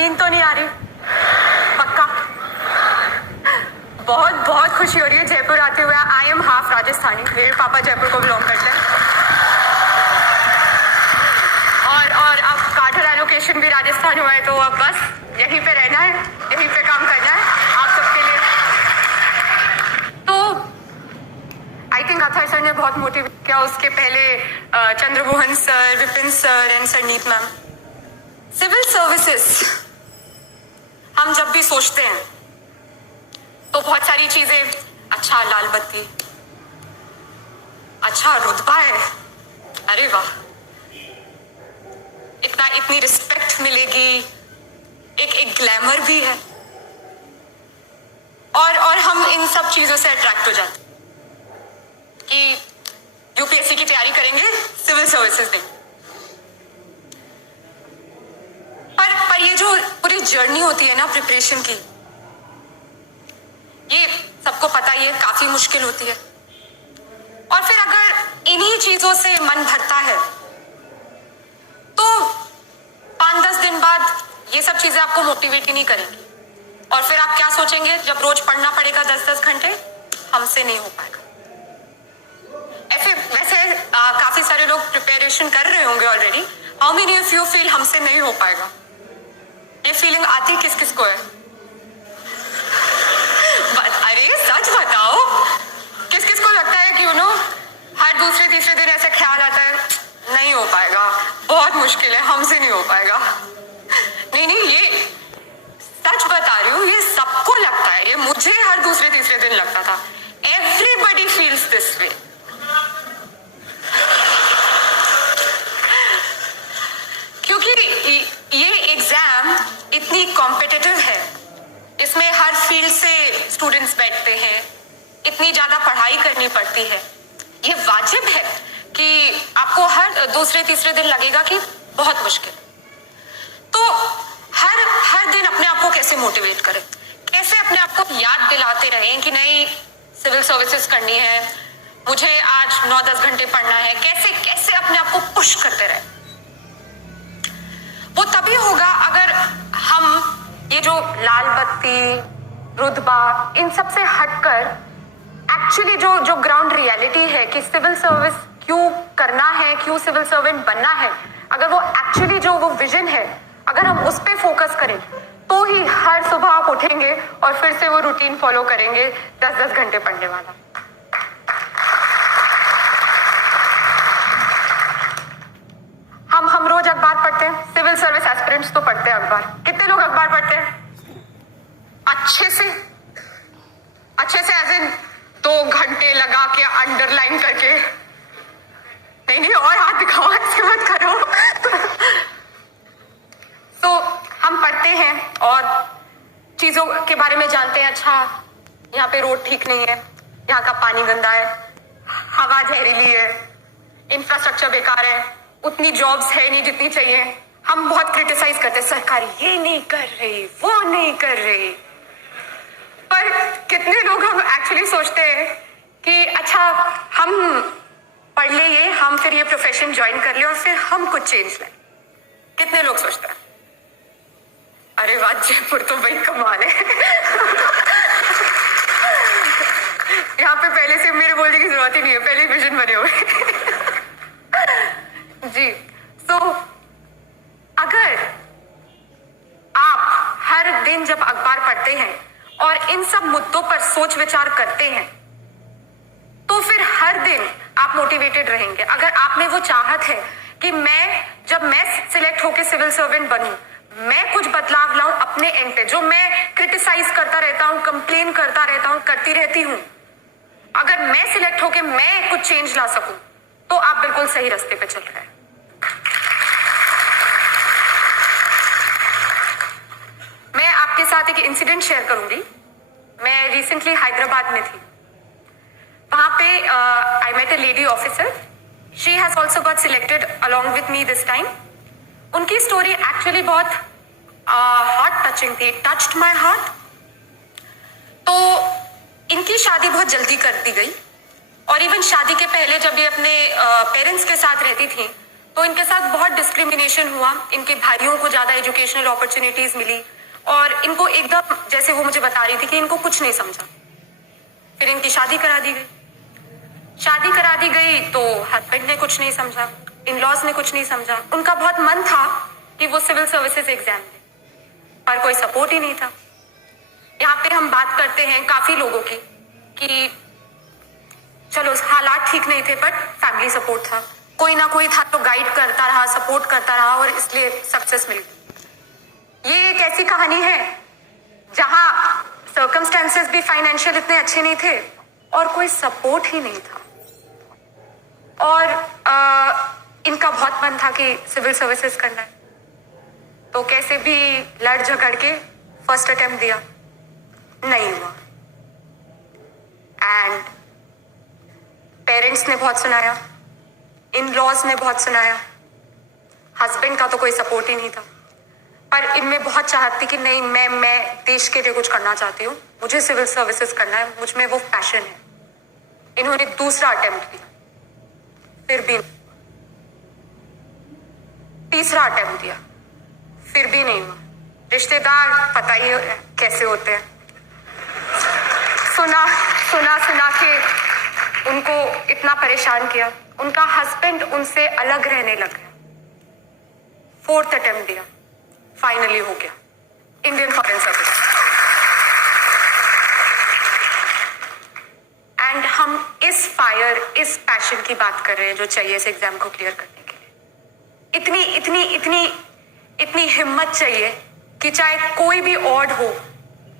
नींद तो नहीं आ रही? पक्का? बहुत बहुत खुशी हो रही है जयपुर आते हुए। आई एम हाफ राजस्थानी, मेरे पापा जयपुर को बिलोंग करते हैं और अब काठर एलोकेशन भी राजस्थान हुआ है, तो अब बस यहीं पे रहना है, यहीं पे काम करना है आप सबके लिए। तो आई थिंक अथर सर ने बहुत मोटिवेट किया, उसके पहले Chandramohan sir, Vipin sir and Sarneet ma'am. Civil services हम जब भी सोचते हैं तो बहुत सारी चीजें, अच्छा लाल बत्ती, अच्छा रुतबा है, अरे वाह इतनी रिस्पेक्ट मिलेगी, एक ग्लैमर भी है, और हम इन सब चीजों से अट्रैक्ट हो जाते कि यूपीएससी की तैयारी करेंगे, सिविल सर्विसेज देंगे। पर ये जो पूरी जर्नी होती है ना प्रिपरेशन की, ये सबको पता ही है काफी मुश्किल होती है। और फिर अगर इन्हीं चीजों से मन भरता है तो 5-10 दिन बाद ये सब चीजें आपको मोटिवेट ही नहीं करेंगी, और फिर आप क्या सोचेंगे, जब रोज पढ़ना पड़ेगा 10-10 घंटे, हमसे नहीं हो पाएगा। ऐसे वैसे काफी सारे लोग प्रिपरेशन कर रहे होंगे already. How many of you feel हमसे नहीं हो पाएगा? ये फीलिंग आती किस किस को है? अरे सच बताओ, किस किस को लगता है कि हर दूसरे तीसरे दिन ऐसे ख्याल आता है, नहीं हो पाएगा, बहुत मुश्किल है, हमसे नहीं हो पाएगा? नहीं, ये सच बता रही हूँ, ये सबको लगता है, ये मुझे हर दूसरे तीसरे दिन लगता था। Everybody feels this way. क्योंकि ये एग्जाम इतनी कॉम्पिटिटिव है, इसमें हर फील्ड से स्टूडेंट्स बैठते हैं, इतनी ज्यादा पढ़ाई करनी पड़ती है। ये वाजिब है कि आपको हर दूसरे तीसरे दिन लगेगा कि बहुत मुश्किल। तो हर दिन अपने आप को कैसे मोटिवेट करें, कैसे अपने आप को याद दिलाते रहें कि नहीं सिविल सर्विसेज करनी है, मुझे आज 9-10 घंटे पढ़ना है, कैसे कैसे अपने आप को पुश करते रहें। वो तभी होगा अगर हम ये जो लाल बत्ती, रुतबा, इन सब से हटकर एक्चुअली जो ग्राउंड रियलिटी है कि सिविल सर्विस क्यों करना है, क्यों सिविल सर्वेंट बनना है, अगर वो एक्चुअली जो वो विजन है, अगर हम उस पे फोकस करें तो ही हर सुबह आप उठेंगे और फिर से वो रूटीन फॉलो करेंगे 10-10 घंटे पढ़ने वाला। हम रोज अखबार पढ़ते हैं, सिविल सर्विस एस्पिरेंट्स तो पढ़ते हैं अखबार। कितने लोग अखबार पढ़ते हैं अच्छे से एज इन 2 घंटे लगा के अंडरलाइन करके? नहीं, और हाथ दिखाओ, ऐसे मत करो। तो हम पढ़ते हैं और चीजों के बारे में जानते हैं, अच्छा यहाँ पे रोड ठीक नहीं है, यहाँ का पानी गंदा है, हवा जहरीली है, इंफ्रास्ट्रक्चर बेकार है, उतनी जॉब्स है नहीं जितनी चाहिए। हम बहुत क्रिटिसाइज करते हैं, सरकार ये नहीं कर रही, वो नहीं कर रही। पर कितने लोग हम एक्चुअली सोचते हैं कि अच्छा हम पढ़ ले ये, हम फिर ये प्रोफेशन ज्वाइन कर ले और फिर हम कुछ चेंज लाए? कितने लोग सोचते हैं? अरे वाह, जयपुर तो भाई कमाल है। यहाँ पे पहले से मेरे बोलने की जरूरत ही नहीं है, पहले ही विजन बने हुए। जी, तो अगर आप हर दिन जब अखबार पढ़ते हैं और इन सब मुद्दों पर सोच विचार करते हैं तो फिर हर दिन आप मोटिवेटेड रहेंगे। अगर आप में वो चाहत है कि जब मैं सिलेक्ट होकर सिविल सर्वेंट बनूं, मैं कुछ बदलाव लाऊं अपने एंड पे, जो मैं क्रिटिसाइज करता रहता हूं, कंप्लेन करता रहता हूं, करती रहती हूं, अगर मैं सिलेक्ट होकर मैं कुछ चेंज ला सकूं तो आप बिल्कुल सही रास्ते पे चल रहे हैं। मैं आपके साथ एक इंसिडेंट शेयर करूंगी। मैं रिसेंटली हैदराबाद में थी, वहां पे I met a lady officer, she has also got selected along with me this time. उनकी स्टोरी एक्चुअली बहुत हार्ट टचिंग थी, टच्ड माई हार्ट। तो इनकी शादी बहुत जल्दी कर दी गई, और इवन शादी के पहले जब ये अपने पेरेंट्स के साथ रहती थी तो इनके साथ बहुत डिस्क्रिमिनेशन हुआ, इनके भाइयों को ज्यादा एजुकेशनल अपॉर्चुनिटीज मिली और इनको एकदम, जैसे वो मुझे बता रही थी कि इनको कुछ नहीं समझा। फिर इनकी शादी करा दी गई। शादी करा दी गई तो हस्बैंड ने कुछ नहीं समझा, इन लॉज ने कुछ नहीं समझा। उनका बहुत मन था कि वो सिविल सर्विसेज एग्जाम दे, पर कोई सपोर्ट ही नहीं था। यहाँ पे हम बात करते हैं काफी लोगों की कि चलो हालात ठीक नहीं थे बट फैमिली सपोर्ट था, कोई ना कोई था तो गाइड करता रहा, सपोर्ट करता रहा और इसलिए सक्सेस मिल गई। ये एक ऐसी कहानी है जहां सर्कमस्टेंसेस भी फाइनेंशियल इतने अच्छे नहीं थे और कोई सपोर्ट ही नहीं था। और इनका बहुत मन था कि सिविल सर्विसेज करना है, तो कैसे भी लड़ झगड़ के फर्स्ट अटेम्प्ट दिया, नहीं हुआ। एंड पेरेंट्स ने बहुत सुनाया, इन लॉज ने बहुत सुनाया, हस्बैंड का तो कोई सपोर्ट ही नहीं था। पर इनमें बहुत चाहत थी कि नहीं, मैं देश के लिए कुछ करना चाहती हूँ, मुझे सिविल सर्विसेज करना है, मुझ में वो पैशन है। इन्होंने दूसरा अटेम्प्ट दिया, फिर भी, तीसरा अटेम्प्ट दिया, फिर भी नहीं हुआ। रिश्तेदार पता ही कैसे होते हैं, सुना सुना सुना के उनको इतना परेशान किया। उनका हस्बैंड उनसे अलग रहने लग गया। फोर्थ अटेम्प्ट दिया, फाइनली हो गया, इंडियन फॉरेन सर्विस। एंड हम इस फायर, इस पैशन की बात कर रहे हैं जो चाहिए इस एग्जाम को क्लियर करने के लिए। इतनी इतनी इतनी इतनी हिम्मत चाहिए कि चाहे कोई भी ऑड हो,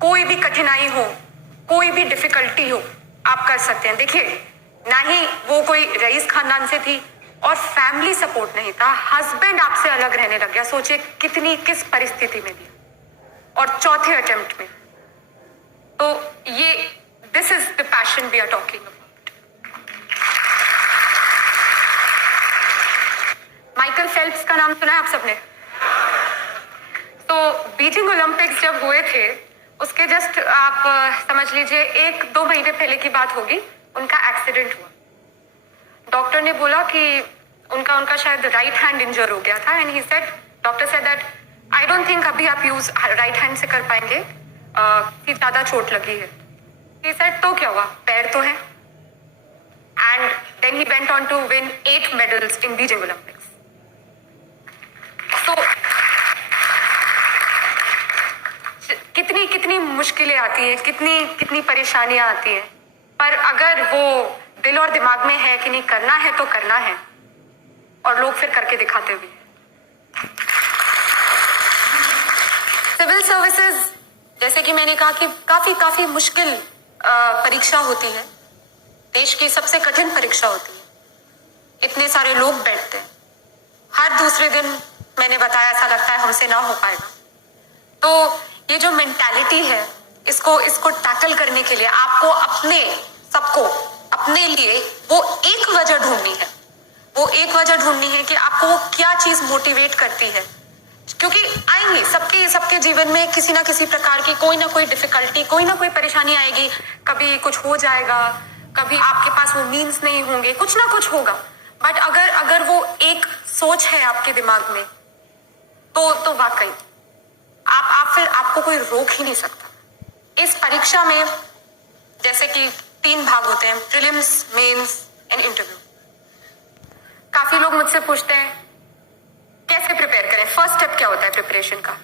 कोई भी कठिनाई हो, कोई भी डिफिकल्टी हो, आप कर सकते हैं। देखिए, ना ही वो कोई रईस खानदान से थी और फैमिली सपोर्ट नहीं था, हस्बैंड आपसे अलग रहने लग गया। सोचिए कितनी, किस परिस्थिति में दिया, और चौथे अटेम्प्ट में। तो ये, this is the passion we are talking about. Michael Phelps का नाम सुना है आप सबने? तो बीजिंग ओलंपिक्स जब हुए थे, उसके जस्ट आप समझ लीजिए 1-2 महीने पहले की बात होगी, उनका एक्सीडेंट हुआ। डॉक्टर ने बोला कि उनका शायद राइट हैंड इंजर हो गया था। And he said, doctor said that I don't think अभी आप यूज राइट हैंड से कर पाएंगे, कि ज्यादा चोट लगी है। ही सेड तो क्या हुआ, पैर तो है। And then he went on to win 8 medals in Beijing Olympics. तो कितनी कितनी मुश्किलें आती हैं, कितनी कितनी परेशानियां आती हैं, पर अगर वो दिल और दिमाग में है कि नहीं, करना है तो करना है, और लोग फिर करके दिखाते भी। सिविल सर्विसेज, जैसे कि मैंने कहा कि काफी काफी मुश्किल परीक्षा होती है, देश की सबसे कठिन परीक्षा होती है। इतने सारे लोग बैठते हैं, हर दूसरे दिन मैंने बताया ऐसा लगता है हमसे ना हो पाएगा। तो ये जो मेंटालिटी है, इसको टैकल करने के लिए आपको सबको अपने लिए वो एक वजह ढूंढनी है। वो एक वजह ढूंढनी है कि आपको वो क्या चीज मोटिवेट करती है, क्योंकि आएंगे सबके जीवन में किसी ना किसी प्रकार की कोई ना कोई डिफिकल्टी, कोई ना कोई परेशानी आएगी। कभी कुछ हो जाएगा, कभी आपके पास वो मीन्स नहीं होंगे, कुछ ना कुछ होगा। बट अगर वो एक सोच है आपके दिमाग में, तो वाकई आप फिर आपको कोई रोक ही नहीं सकता। इस परीक्षा में जैसे कि 3 भाग होते हैं, प्रीलिम्स, मेंस एंड इंटरव्यू। काफी लोग मुझसे पूछते हैं कैसे प्रिपेयर करें, फर्स्ट स्टेप क्या होता है प्रिपरेशन का।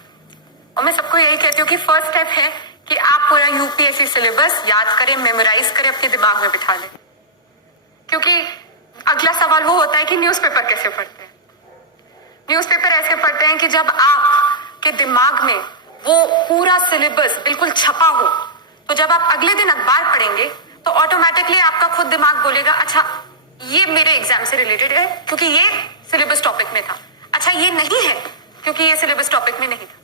और मैं सबको यही कहती हूँ कि फर्स्ट स्टेप है कि आप पूरा यूपीएससी सिलेबस याद करें, मेमोराइज करें, अपने दिमाग में बिठा लें। क्योंकि अगला सवाल वो होता है कि न्यूज़पेपर कैसे पढ़ते हैं। न्यूज़पेपर ऐसे पढ़ते हैं कि जब आपके दिमाग में वो पूरा सिलेबस बिल्कुल छपा हो, तो जब आप अगले दिन अखबार पढ़ेंगे तो ऑटोमेटिकली आपका खुद दिमाग बोलेगा, अच्छा ये मेरे एग्जाम से रिलेटेड है क्योंकि ये सिलेबस टॉपिक में था, अच्छा ये नहीं है क्योंकि ये सिलेबस टॉपिक में नहीं था।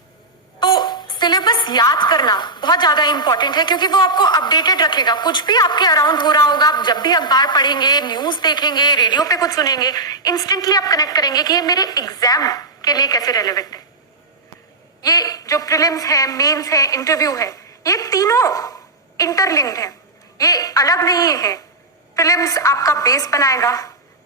तो सिलेबस याद करना बहुत ज्यादा इंपॉर्टेंट है, क्योंकि वो आपको अपडेटेड रखेगा। कुछ भी आपके अराउंड हो रहा होगा, आप जब भी अखबार पढ़ेंगे, न्यूज देखेंगे, रेडियो पे कुछ सुनेंगे, इंस्टेंटली आप कनेक्ट करेंगे कि ये मेरे एग्जाम के लिए कैसे रेलेवेंट है। ये जो प्रीलिम्स है, मेंस है, इंटरव्यू है, ये तीनों इंटरलिंक्ड है, ये अलग नहीं है। प्रीलिम्स आपका बेस बनाएगा,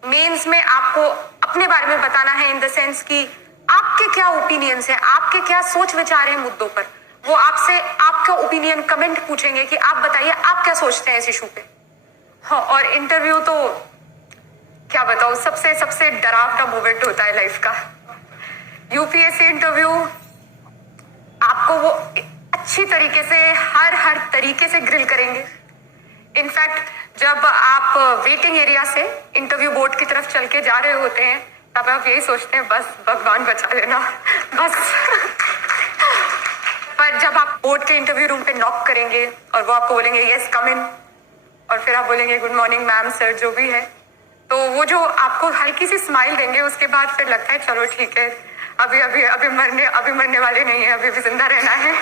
मेंस में आपको अपने बारे में बताना है, इन द सेंस कि आपके क्या ओपिनियंस है, आपके क्या सोच विचार हैं मुद्दों पर। वो आपसे आपका ओपिनियन कमेंट पूछेंगे कि आप बताइए आप क्या सोचते हैं इस इशू पे। हाँ, और इंटरव्यू तो क्या बताऊं, सबसे सबसे डरावना मोमेंट होता है लाइफ का। यूपीएससी इंटरव्यू आपको वो अच्छी तरीके से हर तरीके से ग्रिल करेंगे। इनफैक्ट जब आप वेटिंग एरिया से इंटरव्यू बोर्ड की तरफ चल के जा रहे होते हैं तब आप यही सोचते हैं बस भगवान बचा लेना बस। पर जब आप बोर्ड के इंटरव्यू रूम पे नॉक करेंगे और वो आपको बोलेंगे यस कम इन, और फिर आप बोलेंगे गुड मॉर्निंग मैम सर जो भी है, तो वो जो आपको हल्की सी स्माइल देंगे उसके बाद फिर लगता है चलो ठीक है, अभी मरने वाले नहीं है, अभी भी जिंदा रहना है।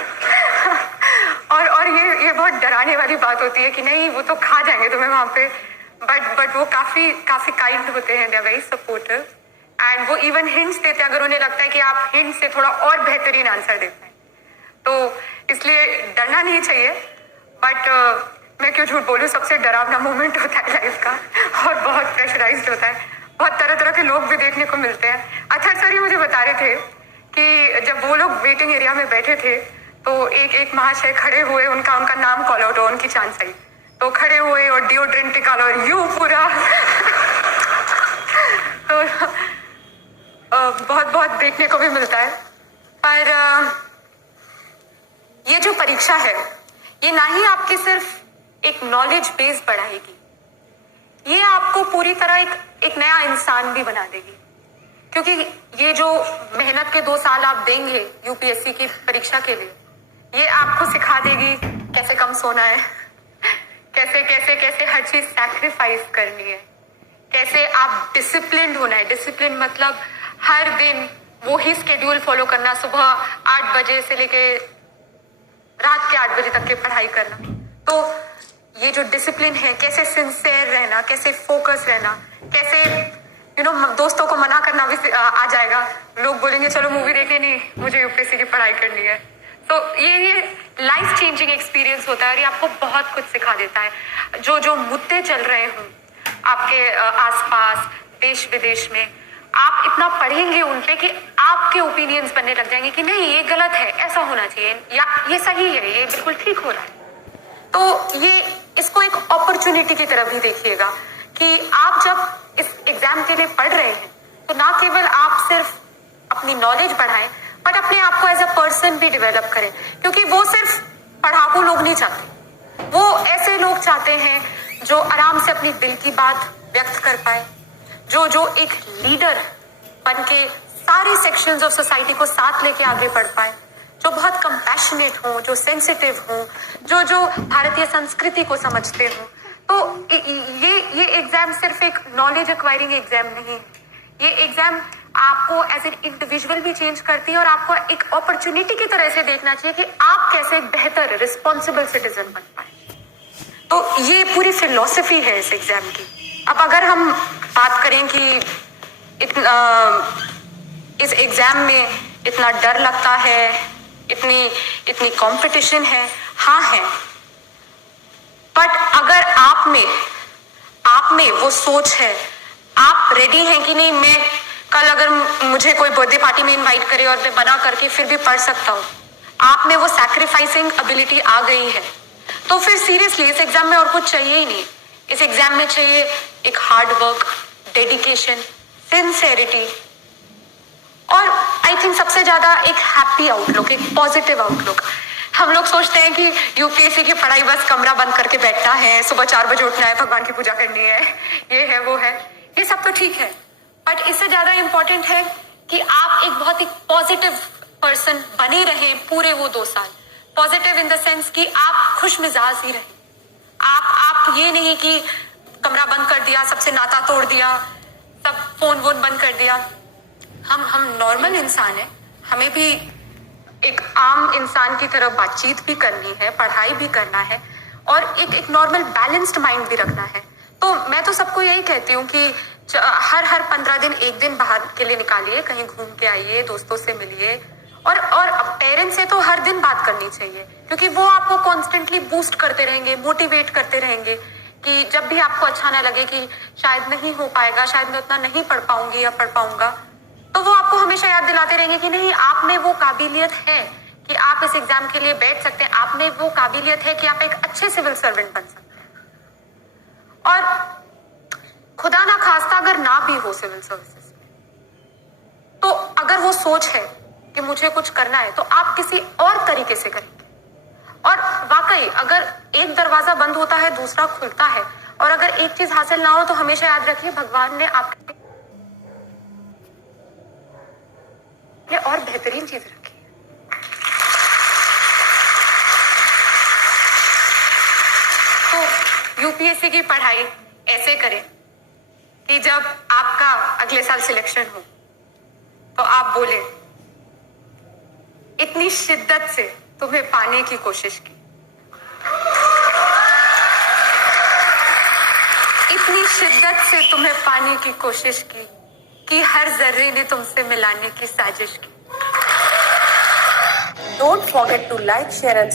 और ये बहुत डराने वाली बात होती है कि नहीं वो तो खा जाएंगे तुम्हें वहां पे, बट वो काफी काइंड होते हैं, they are very supportive and वो इवन हिंट्स देते हैं अगर उन्हें लगता है कि आप हिंट से थोड़ा और बेहतरीन आंसर दे पाए। तो इसलिए डरना नहीं चाहिए, बट मैं क्यों झूठ बोलूं, सबसे डरावना मोमेंट होता है लाइफ का और बहुत प्रेशराइज्ड होता है। बहुत तरह तरह के लोग भी देखने को मिलते हैं। अथर सर ही मुझे बता रहे थे कि जब वो लोग वेटिंग एरिया में बैठे थे तो एक महाशय खड़े हुए, उनका नाम कॉल आउट हो, उनकी चांस आई, तो खड़े हुए और डिओड्रेंट निकाला और यू पूरा तो बहुत देखने को भी मिलता है। पर ये जो परीक्षा है ये ना ही आपकी सिर्फ एक नॉलेज बेस बढ़ाएगी, ये आपको पूरी तरह एक नया इंसान भी बना देगी। क्योंकि ये जो मेहनत के 2 साल आप देंगे यूपीएससी की परीक्षा के लिए, ये आपको सिखा देगी कैसे कम सोना है, कैसे हर चीज सैक्रिफाइस करनी है, कैसे आप डिसिप्लिन होना है। डिसिप्लिन मतलब हर दिन वो ही स्केड्यूल फॉलो करना, सुबह 8 बजे से लेके रात के 8 बजे तक की पढ़ाई करना। तो ये जो डिसिप्लिन है, कैसे सिंसियर रहना, कैसे फोकस रहना, कैसे दोस्तों को मना करना भी आ जाएगा। लोग बोलेंगे चलो मूवी देखे, नहीं मुझे यूपीएससी की पढ़ाई करनी है। तो ये लाइफ चेंजिंग एक्सपीरियंस होता है और ये आपको बहुत कुछ सिखा देता है। जो मुद्दे चल रहे हों आपके आसपास देश विदेश में, आप इतना पढ़ेंगे उन पे कि आपके ओपिनियंस बनने लग जाएंगे कि नहीं ये गलत है, ऐसा होना चाहिए, या ये सही है, ये बिल्कुल ठीक हो रहा है। तो ये इसको एक अपॉर्चुनिटी की तरह भी देखिएगा कि आप जब इस एग्जाम के लिए पढ़ रहे हैं तो ना केवल आप सिर्फ अपनी नॉलेज बढ़ाएं बट अपने आप को एज अ पर्सन भी डेवलप करें। क्योंकि वो सिर्फ पढ़ाकू लोग नहीं चाहते, वो ऐसे लोग चाहते हैं जो आराम से अपनी दिल की बात व्यक्त कर पाए, जो एक लीडर बन के सारे सेक्शंस ऑफ सोसाइटी को साथ लेके आगे बढ़ पाए, जो बहुत कंपैशनेट हो, जो सेंसिटिव हो, जो भारतीय संस्कृति को समझते हो। तो ये एग्जाम सिर्फ एक नॉलेज एक्वायरिंग एग्जाम नहीं है, ये एग्जाम आपको एज एन इंडिविजुअल भी चेंज करती है और आपको एक अपॉर्चुनिटी की तरह से देखना चाहिए कि आप कैसे एक बेहतर रिस्पॉन्सिबल सिटीजन बन पाए। तो ये पूरी फिलॉसफी है इस एग्जाम की। अब अगर हम बात करें कि इस एग्जाम में इतना डर लगता है, इतनी कंपटीशन है, हाँ है, बट अगर आप में वो सोच है, आप रेडी हैं कि नहीं, मैं कल अगर मुझे कोई बर्थडे पार्टी में इनवाइट करे और मैं बना करके फिर भी पढ़ सकता हूँ, आप में वो सैक्रिफाइसिंग एबिलिटी आ गई है, तो फिर सीरियसली इस एग्जाम में और कुछ चाहिए ही नहीं। इस एग्जाम में चाहिए एक हार्ड वर्क, डेडिकेशन, सिंसेरिटी और आई थिंक सबसे ज्यादा एक हैप्पी आउटलुक, एक पॉजिटिव आउटलुक। हम लोग सोचते हैं कि यूपीएससी की पढ़ाई बस कमरा बंद करके बैठना है, सुबह 4 बजे उठना है, भगवान की पूजा करनी है, ये है वो है, ये सब तो ठीक है, बट इससे ज्यादा इंपॉर्टेंट है कि आप एक बहुत ही पॉजिटिव पर्सन बने रहें पूरे वो 2 साल। पॉजिटिव इन द सेंस कि आप खुश मिजाज ही रहें। आप ये नहीं कि कमरा बंद कर दिया, सबसे नाता तोड़ दिया, सब फोन वोन बंद कर दिया। हम नॉर्मल इंसान हैं, हमें भी एक आम इंसान की तरह बातचीत भी करनी है, पढ़ाई भी करना है और एक नॉर्मल बैलेंस्ड माइंड भी रखना है। तो मैं तो सबको यही कहती हूँ कि हर 15 दिन 1 दिन बाहर के लिए निकालिए, कहीं घूम के आइए, दोस्तों से मिलिए और पेरेंट्स से तो हर दिन बात करनी चाहिए, क्योंकि वो आपको कॉन्स्टेंटली बूस्ट करते रहेंगे, मोटिवेट करते रहेंगे कि जब भी आपको अच्छा ना लगे कि शायद नहीं हो पाएगा, शायद मैं उतना नहीं पढ़ पाऊंगी या पढ़ पाऊंगा, तो वो आपको हमेशा याद दिलाते रहेंगे कि नहीं, आप में वो काबिलियत है कि आप इस एग्जाम के लिए बैठ सकते हैं, आप में वो काबिलियत है कि आप एक अच्छे सिविल सर्वेंट बन सकते हैं। और खुदा ना खास्ता अगर ना भी हो सिविल सर्विसेज में, तो अगर वो सोच है कि मुझे कुछ करना है, तो आप किसी और तरीके से करेंगे। और वाकई अगर एक दरवाजा बंद होता है दूसरा खुलता है, और अगर एक चीज हासिल ना हो तो हमेशा याद रखिए भगवान ने आपके लिए और बेहतरीन चीज रखी है। तो यूपीएससी की पढ़ाई ऐसे करें कि जब आपका अगले साल सिलेक्शन हो तो आप बोले, इतनी शिद्दत से तुम्हें पाने की कोशिश की, इतनी शिद्दत से तुम्हें पाने की कोशिश की कि हर जर्रे ने तुमसे मिलाने की साजिश की। Don't forget to like, share and